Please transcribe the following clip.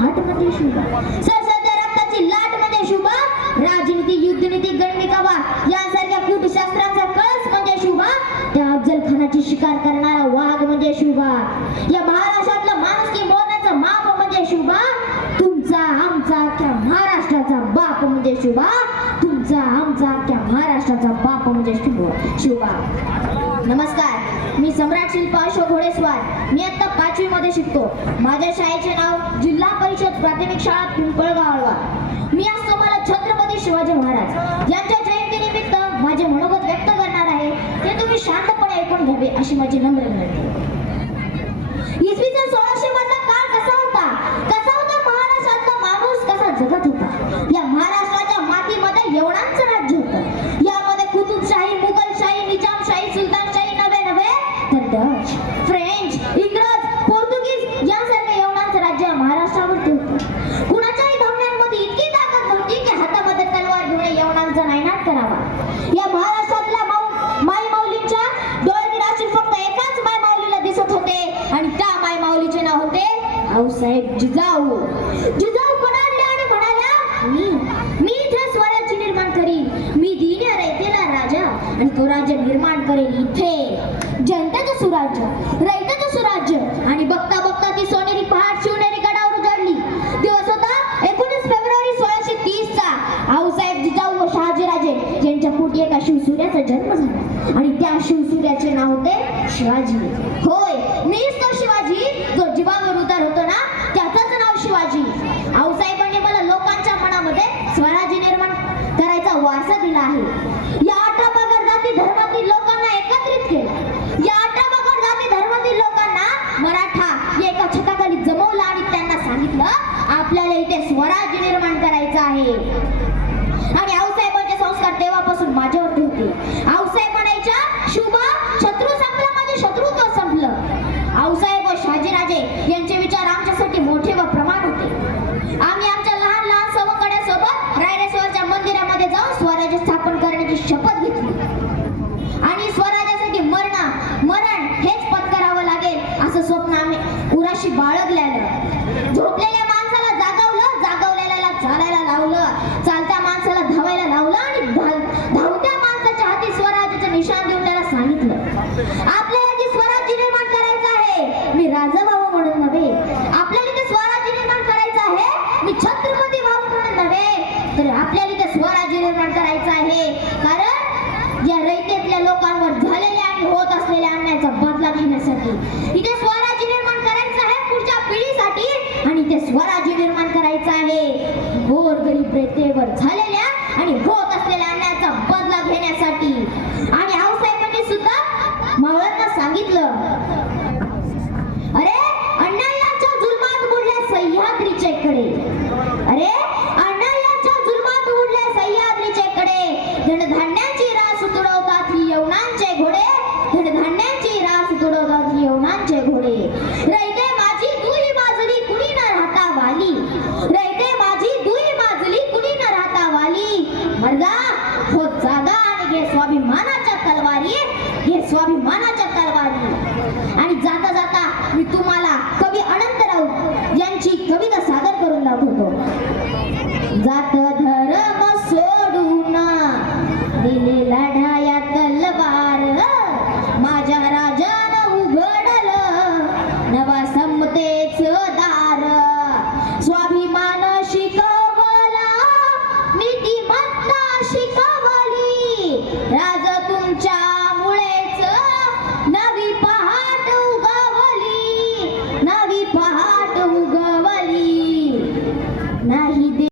घाटमध्ये शुभा. सशस्त्र रक्ताची लाटमध्ये शुभा. राजनीती युद्धनीती गणनिकावा यांसारख्या कुटशास्त्रांचा कळस म्हणजे शुभा. त्या अफजल खानाची शिकार करणारा वाघ म्हणजे शुभा. या महाराष्ट्र माणुसकी मोडण्याचं माप म्हणजे शुभा तुमचा आमचा अख्ख्या महाराष्ट्राचा बाप म्हणजे शिवा. तुमचा आमचा आख्या महाराष्ट्राचा बाप म्हणजे शिवा शिवा. नमस्कार. मी सम्राट शिल्पा अशोक घोडेस्वार मी आता पाचवी मध्ये शिकतो. माझ्या शाळेचे नाव जिल्हा परिषद प्राथमिक शाळा पिंपळगाव. मी आज तुम्हाला छत्रपती शिवाजी महाराज. यांच्या जयंतीनिमित्त माझे मनोगत व्यक्त करणार आहे ते तुम्ही शांतपणे ऐकून घ्यावे अशी माझी नम्र विनंती. स्वराज्य निर्माण करेल इथे. जनतेचं सुराज्य रयतेचं सुराज्य. आणि बघता बघता ती सोनेरी पहाट शिवनेरी गडावर उजाडली दिवस होता एकोणीस फेब्रुवारी सोळाशे तीस चा आऊसाहेब जिजाऊ व शहाजीराजे यांच्या पोटी एका शिवसूर्याचा जन्म झाला. आणि त्या शिवसूर्याचे नाव होते शिवाजी. होय मीच तो शिवाजी. जो जीवावर उतार होतो ना त्याचंच नाव शिवाजी. आऊसाहेबांनी मला लोकांच्या मनामध्ये स्वराज्य निर्माण करायचा वारसा दिला आहे. Ah. आपल्याला ती स्वराज्य निर्माण करायचं आहे मी राजा भाऊ म्हणून नव्हे. आपल्याला ते स्वराज्य निर्माण करायचं आहे मी छत्रपती भाऊ म्हणून नव्हे. तर आपल्याला ते स्वराज्य निर्माण करायचं आहे कारण या रयतेतल्या लोकांवर झालेल्या आणि होत असलेल्या अन्यायाचा बदला घेण्यासाठी इथे स्वराज्य निर्माण करायचं आहे पुढच्या पिढीसाठी आणि ते स्वराज्य निर्माण करायचं आहे. गोर गरीब रयतेवर झालेल्या आणि होत धडधान्याची रास तुडवतात यवनांचे घोडे. धडधान्याची रास तुडवतात यवनांचे घोडे. रैते माझी दुई माजली कुणी न राहता वाली. रैते माझी दुई माजली कुणी न राहता वाली. मर्दा हो जागा आणि घे स्वाभिमानाच्या तलवारी. घे स्वाभिमानाच्या तलवारी. आणि जाता जाता मी तुम्हाला कवी अनंतराव राऊत यांची कविता सादर करून दाखवतो. जात